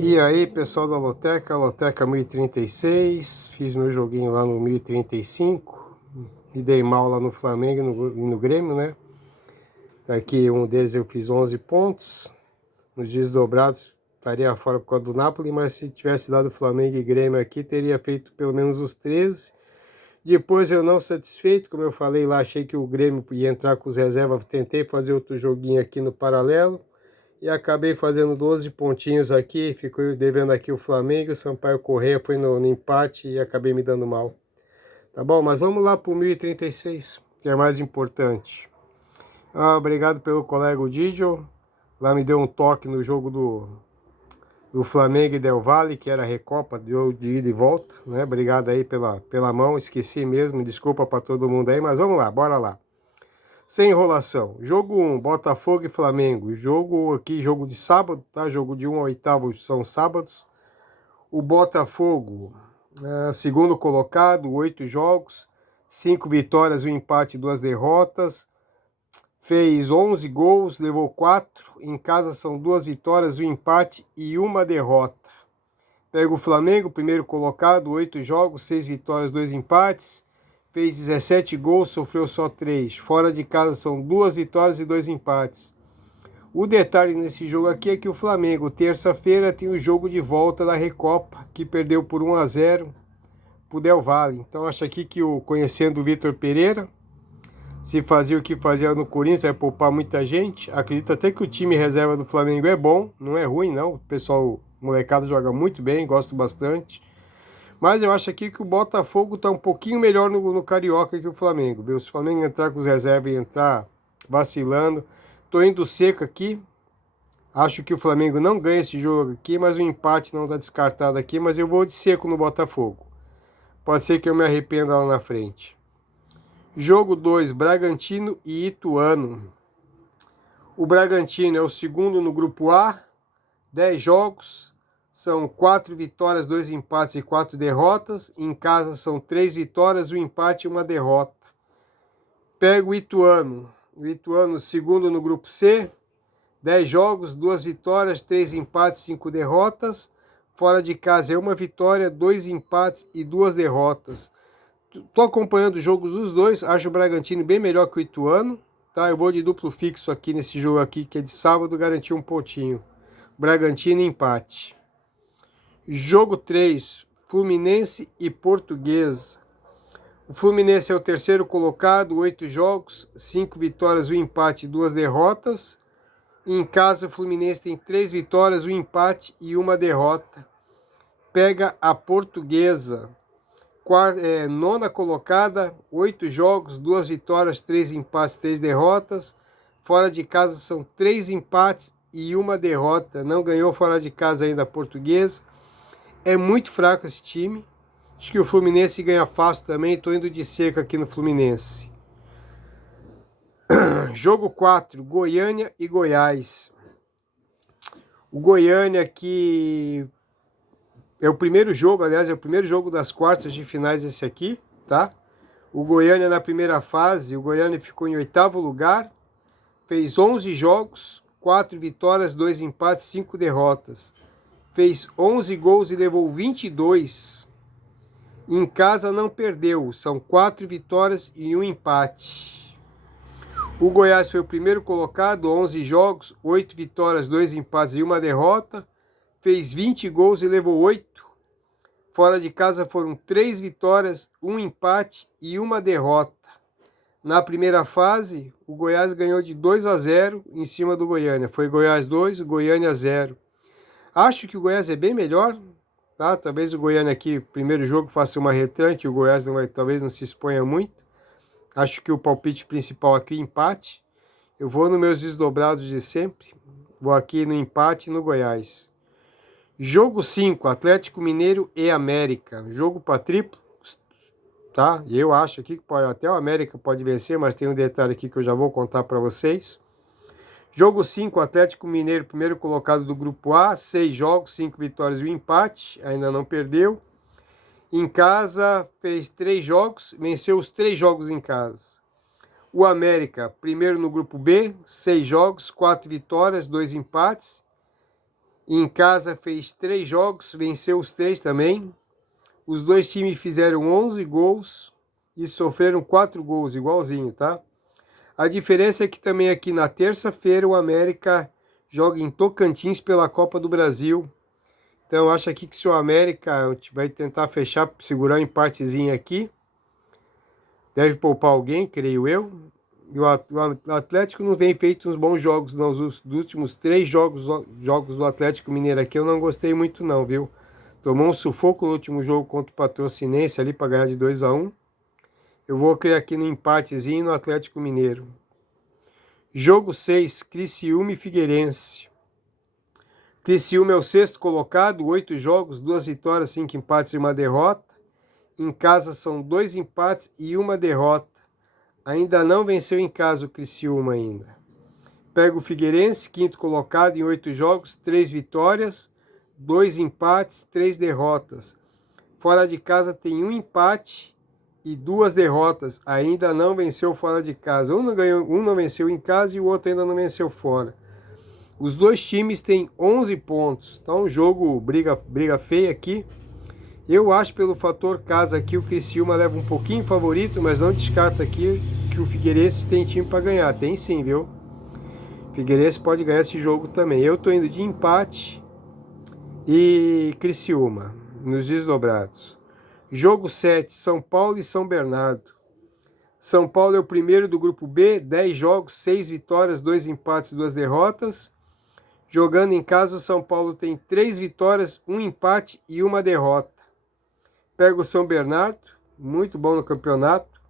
E aí, pessoal da Loteca 1036, fiz meu joguinho lá no 1035, me dei mal lá no Flamengo e no Grêmio, né? Aqui um deles eu fiz 11 pontos, nos desdobrados estaria fora por causa do Napoli, mas se tivesse dado Flamengo e Grêmio aqui, teria feito pelo menos os 13. Depois eu não satisfeito, como eu falei lá, achei que o Grêmio ia entrar com os reservas, tentei fazer outro joguinho aqui no paralelo, e acabei fazendo 12 pontinhos aqui, ficou devendo aqui o Flamengo, o Sampaio Corrêa foi no empate e acabei me dando mal. Tá bom, mas vamos lá para o 1036, que é mais importante. Obrigado pelo colega Didio, lá me deu um toque no jogo do Flamengo e Del Valle, que era a Recopa de ida e volta, né? Obrigado aí pela mão, esqueci mesmo, desculpa para todo mundo aí, mas vamos lá, bora lá. Sem enrolação. Jogo 1, Botafogo e Flamengo. Jogo aqui, jogo de sábado, tá? Jogo de 1 ao 8 são sábados. O Botafogo, segundo colocado, 8 jogos, 5 vitórias, 1 empate, 2 derrotas. Fez 11 gols, levou 4. Em casa são 2 vitórias, 1 empate e 1 derrota. Pega o Flamengo, primeiro colocado, 8 jogos, 6 vitórias, 2 empates. Fez 17 gols, sofreu só 3. Fora de casa são 2 vitórias e 2 empates. O detalhe nesse jogo aqui é que o Flamengo, terça-feira, tem o jogo de volta da Recopa, que perdeu por 1-0 pro Del Valle. Então acho aqui que conhecendo o Vitor Pereira, se fazia o que fazia no Corinthians, vai poupar muita gente. Acredito até que o time reserva do Flamengo é bom, não é ruim não. O pessoal, molecada, joga muito bem, gosto bastante. Mas eu acho aqui que o Botafogo está um pouquinho melhor no Carioca que o Flamengo, viu? Se o Flamengo entrar com os reservas e entrar vacilando, tô indo seco aqui. Acho que o Flamengo não ganha esse jogo aqui, mas o empate não está descartado aqui, mas eu vou de seco no Botafogo. Pode ser que eu me arrependa lá na frente. Jogo 2, Bragantino e Ituano. O Bragantino é o segundo no grupo A, 10 jogos. São 4 vitórias, 2 empates e 4 derrotas. Em casa são 3 vitórias, 1 empate e 1 derrota. Pega o Ituano. O Ituano, segundo no grupo C. 10 jogos, 2 vitórias, 3 empates, 5 derrotas. Fora de casa é 1 vitória, 2 empates e 2 derrotas. Estou acompanhando os jogos dos dois. Acho o Bragantino bem melhor que o Ituano. Tá? Eu vou de duplo fixo aqui nesse jogo aqui, que é de sábado, garantir um pontinho. Bragantino empate. Jogo 3, Fluminense e Portuguesa. O Fluminense é o terceiro colocado, 8 jogos, 5 vitórias, 1 empate e 2 derrotas. Em casa, o Fluminense tem 3 vitórias, 1 empate e 1 derrota. Pega a Portuguesa, nona colocada, 8 jogos, 2 vitórias, 3 empates, 3 derrotas. Fora de casa são 3 empates e 1 derrota. Não ganhou fora de casa ainda a Portuguesa. É muito fraco esse time. Acho que o Fluminense ganha fácil também. Estou indo de seca aqui no Fluminense. Jogo 4, Goiânia e Goiás. O Goiânia que é o primeiro jogo, aliás, é o primeiro jogo das quartas de finais esse aqui, tá? O Goiânia na primeira fase, o Goiânia ficou em 8º lugar. Fez 11 jogos, 4 vitórias, 2 empates, 5 derrotas. Fez 11 gols e levou 22. Em casa não perdeu, são 4 vitórias e 1 empate. O Goiás foi o primeiro colocado, 11 jogos, 8 vitórias, 2 empates e 1 derrota. Fez 20 gols e levou 8. Fora de casa foram 3 vitórias, 1 empate e 1 derrota. Na primeira fase, o Goiás ganhou de 2-0 em cima do Goiânia. Foi Goiás 2, Goiânia 0. Acho que o Goiás é bem melhor, tá? Talvez o Goiânia aqui, primeiro jogo, faça uma retranque, o Goiás talvez não se exponha muito. Acho que o palpite principal aqui é empate. Eu vou nos meus desdobrados de sempre. Vou aqui no empate no Goiás. Jogo 5, Atlético Mineiro e América. Jogo para triplo, tá? E eu acho aqui que até o América pode vencer, mas tem um detalhe aqui que eu já vou contar para vocês. Jogo 5, Atlético Mineiro, primeiro colocado do grupo A, 6 jogos, 5 vitórias e 1 empate, ainda não perdeu. Em casa, fez 3 jogos, venceu os 3 jogos em casa. O América, primeiro no grupo B, 6 jogos, 4 vitórias, 2 empates. Em casa fez 3 jogos, venceu os 3 também. Os dois times fizeram 11 gols e sofreram 4 gols, igualzinho, tá? A diferença é que também aqui na terça-feira o América joga em Tocantins pela Copa do Brasil. Então eu acho aqui que se o América vai tentar fechar, segurar um empatezinho aqui, deve poupar alguém, creio eu. E o Atlético não vem feito uns bons jogos, não. Os últimos 3 jogos do Atlético Mineiro aqui eu não gostei muito não, viu? Tomou um sufoco no último jogo contra o Patrocinense ali para ganhar de 2-1. Eu vou criar aqui no empatezinho no Atlético Mineiro. Jogo 6, Criciúma e Figueirense. Criciúma é o 6º colocado, 8 jogos, 2 vitórias, 5 empates e 1 derrota. Em casa são 2 empates e 1 derrota. Ainda não venceu em casa o Criciúma ainda. Pega o Figueirense, 5º colocado em 8 jogos, 3 vitórias, 2 empates, 3 derrotas. Fora de casa tem 1 empate e 2 derrotas. Ainda não venceu fora de casa. Um não venceu em casa e o outro ainda não venceu fora. Os dois times têm 11 pontos. Então, um jogo briga feia aqui. Eu acho pelo fator casa aqui o Criciúma leva um pouquinho favorito, mas não descarta aqui que o Figueirense tem time para ganhar. Tem sim, viu? Figueirense pode ganhar esse jogo também. Eu tô indo de empate e Criciúma nos desdobrados. Jogo 7, São Paulo e São Bernardo. São Paulo é o primeiro do grupo B, 10 jogos, 6 vitórias, 2 empates e 2 derrotas. Jogando em casa, o São Paulo tem 3 vitórias, 1 empate e 1 derrota. Pega o São Bernardo, muito bom no campeonato.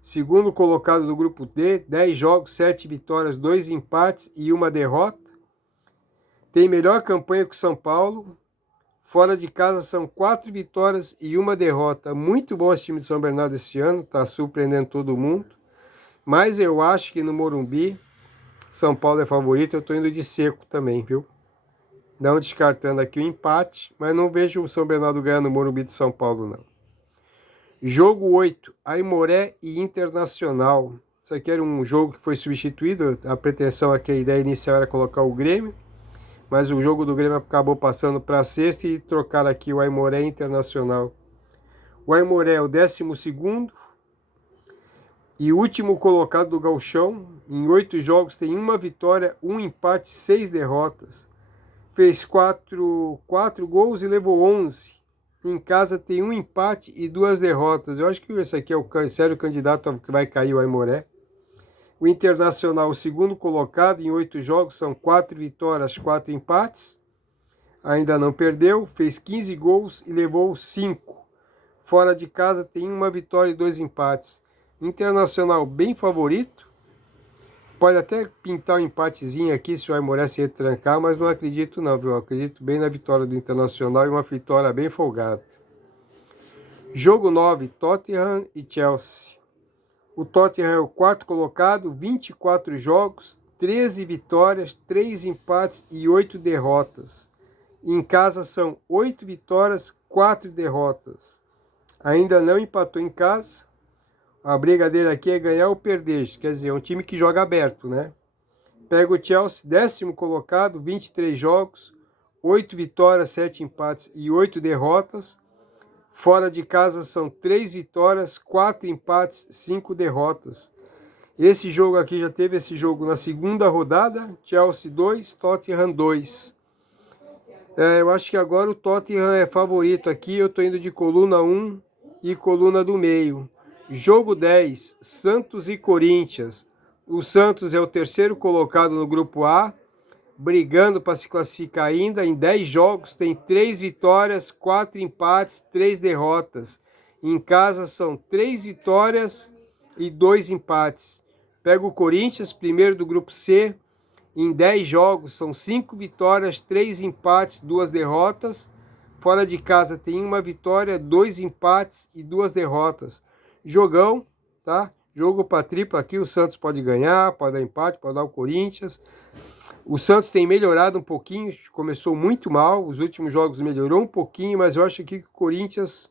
Segundo colocado do grupo D, 10 jogos, 7 vitórias, 2 empates e 1 derrota. Tem melhor campanha que o São Paulo. Fora de casa são 4 vitórias e 1 derrota. Muito bom esse time de São Bernardo esse ano, está surpreendendo todo mundo. Mas eu acho que no Morumbi, São Paulo é favorito, eu estou indo de seco também, viu? Não descartando aqui o empate, mas não vejo o São Bernardo ganhando no Morumbi de São Paulo, não. Jogo 8, Aimoré e Internacional. Isso aqui era um jogo que foi substituído, a pretensão aqui, a ideia inicial era colocar o Grêmio, mas o jogo do Grêmio acabou passando para a sexta e trocaram aqui o Aimoré e Internacional. O Aimoré é o 12º e último colocado do Gauchão. Em 8 jogos tem 1 vitória, 1 empate, 6 derrotas. Fez 4 gols e levou 11. Em casa tem 1 empate e 2 derrotas. Eu acho que esse aqui é o sério candidato que vai cair, o Aimoré. O Internacional, o 2º colocado, em 8 jogos, são 4 vitórias, 4 empates. Ainda não perdeu, fez 15 gols e levou 5. Fora de casa tem 1 vitória e 2 empates. Internacional bem favorito. Pode até pintar um empatezinho aqui se o Aimoré se retrancar, mas não acredito não, viu? Eu acredito bem na vitória do Internacional e uma vitória bem folgada. Jogo 9, Tottenham e Chelsea. O Tottenham é o 4º colocado, 24 jogos, 13 vitórias, 3 empates e 8 derrotas. Em casa são 8 vitórias, 4 derrotas. Ainda não empatou em casa. A briga dele aqui é ganhar ou perder, quer dizer, é um time que joga aberto, né? Pega o Chelsea, 10º colocado, 23 jogos, 8 vitórias, 7 empates e 8 derrotas. Fora de casa são 3 vitórias, 4 empates, 5 derrotas. Esse jogo aqui já teve esse jogo na segunda rodada, Chelsea 2, Tottenham 2. Eu acho que agora o Tottenham é favorito aqui, eu estou indo de coluna 1 e coluna do meio. Jogo 10, Santos e Corinthians. O Santos é o 3º colocado no grupo A, brigando para se classificar ainda. Em 10 jogos tem 3 vitórias, 4 empates, 3 derrotas. Em casa são 3 vitórias e 2 empates. Pega o Corinthians, primeiro do grupo C. Em 10 jogos são 5 vitórias, 3 empates, 2 derrotas. Fora de casa tem 1 vitória, 2 empates e 2 derrotas. Jogão, tá? Jogo para tripla aqui, o Santos pode ganhar, pode dar empate, pode dar o Corinthians. O Santos tem melhorado um pouquinho, começou muito mal, os últimos jogos melhorou um pouquinho, mas eu acho que o Corinthians,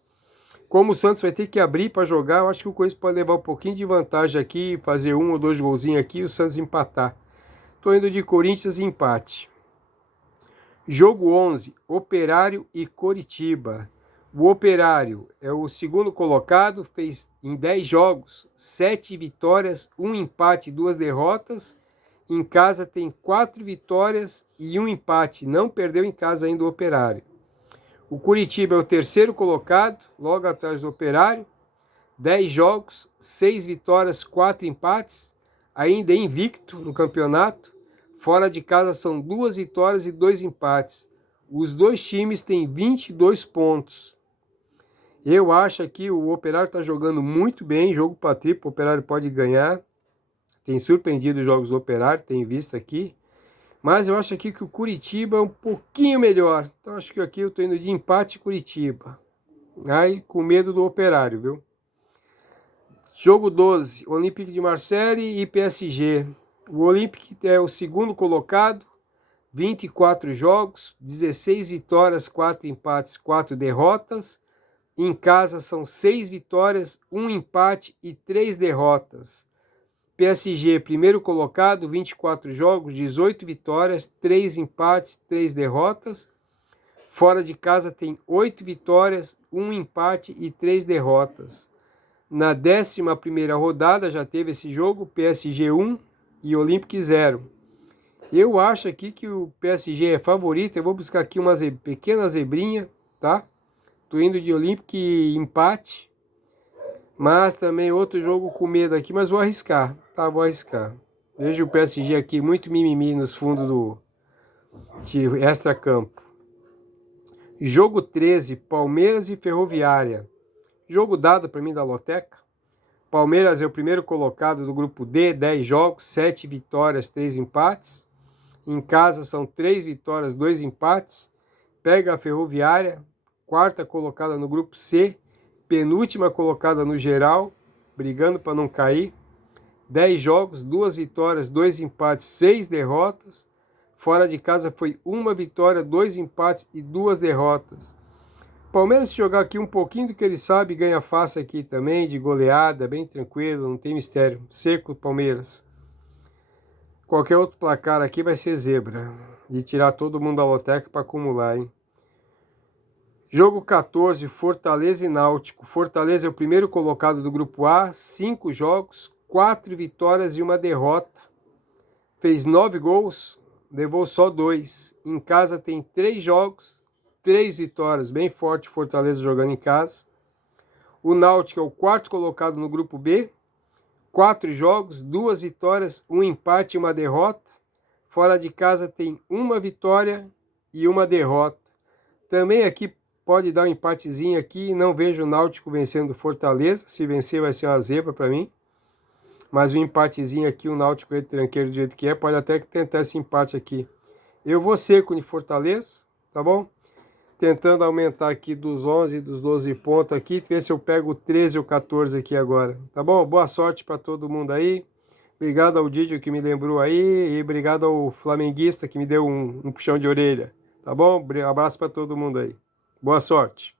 como o Santos vai ter que abrir para jogar, eu acho que o Corinthians pode levar um pouquinho de vantagem aqui, fazer 1 ou 2 golzinhos aqui e o Santos empatar. Tô indo de Corinthians e empate. Jogo 11, Operário e Coritiba. O Operário é o segundo colocado, fez em 10 jogos, 7 vitórias, 1 empate e 2 derrotas. Em casa tem 4 vitórias e 1 empate, não perdeu em casa ainda o Operário. O Coritiba é o terceiro colocado, logo atrás do Operário, 10 jogos, 6 vitórias, 4 empates, ainda invicto no campeonato. Fora de casa são 2 vitórias e 2 empates. Os dois times têm 22 pontos. Eu acho que o Operário está jogando muito bem, jogo para triplo, o Operário pode ganhar. Tem surpreendido os jogos do Operário, tem visto aqui. Mas eu acho aqui que o Coritiba é um pouquinho melhor. Então acho que aqui eu estou indo de empate Coritiba. Aí com medo do Operário, viu? Jogo 12, Olympique de Marseille e PSG. O Olympique é o segundo colocado, 24 jogos, 16 vitórias, 4 empates, 4 derrotas. Em casa são 6 vitórias, 1 empate e 3 derrotas. PSG, primeiro colocado, 24 jogos, 18 vitórias, 3 empates, 3 derrotas. Fora de casa tem 8 vitórias, 1 empate e 3 derrotas. Na 11ª rodada já teve esse jogo, PSG 1 e Olympique 0. Eu acho aqui que o PSG é favorito, eu vou buscar aqui uma pequena zebrinha, tá? Tô indo de Olympique empate, mas também outro jogo com medo aqui, mas vou arriscar, tá? Vou arriscar. Vejo o PSG aqui muito mimimi nos fundos de extra-campo. Jogo 13, Palmeiras e Ferroviária. Jogo dado para mim da Loteca. Palmeiras é o primeiro colocado do grupo D, 10 jogos, 7 vitórias, 3 empates. Em casa são 3 vitórias, 2 empates. Pega a Ferroviária, quarta colocada no grupo C, penúltima colocada no geral, brigando para não cair. 10 jogos, 2 vitórias, 2 empates, 6 derrotas. Fora de casa foi 1 vitória, 2 empates e 2 derrotas. Palmeiras, se jogar aqui um pouquinho do que ele sabe, ganha fácil aqui também, de goleada, bem tranquilo, não tem mistério. Seco, Palmeiras. Qualquer outro placar aqui vai ser zebra. De tirar todo mundo da loteca para acumular, hein? Jogo 14, Fortaleza e Náutico. Fortaleza é o primeiro colocado do grupo A, 5 jogos, 4 vitórias e 1 derrota. Fez 9 gols, levou só 2. Em casa tem 3 jogos, 3 vitórias, bem forte Fortaleza jogando em casa. O Náutico é o quarto colocado no grupo B, 4 jogos, 2 vitórias, 1 empate e 1 derrota. Fora de casa tem 1 vitória e 1 derrota. Também aqui pode dar um empatezinho aqui, não vejo o Náutico vencendo o Fortaleza, se vencer vai ser uma zebra para mim. Mas um empatezinho aqui, o Náutico tranqueiro do jeito que é, pode até tentar esse empate aqui. Eu vou seco de Fortaleza, tá bom? Tentando aumentar aqui dos 11 e dos 12 pontos aqui, ver se eu pego o 13 ou 14 aqui agora, tá bom? Boa sorte para todo mundo aí. Obrigado ao Didio que me lembrou aí e obrigado ao flamenguista que me deu um puxão de orelha, tá bom? Abraço para todo mundo aí. Boa sorte.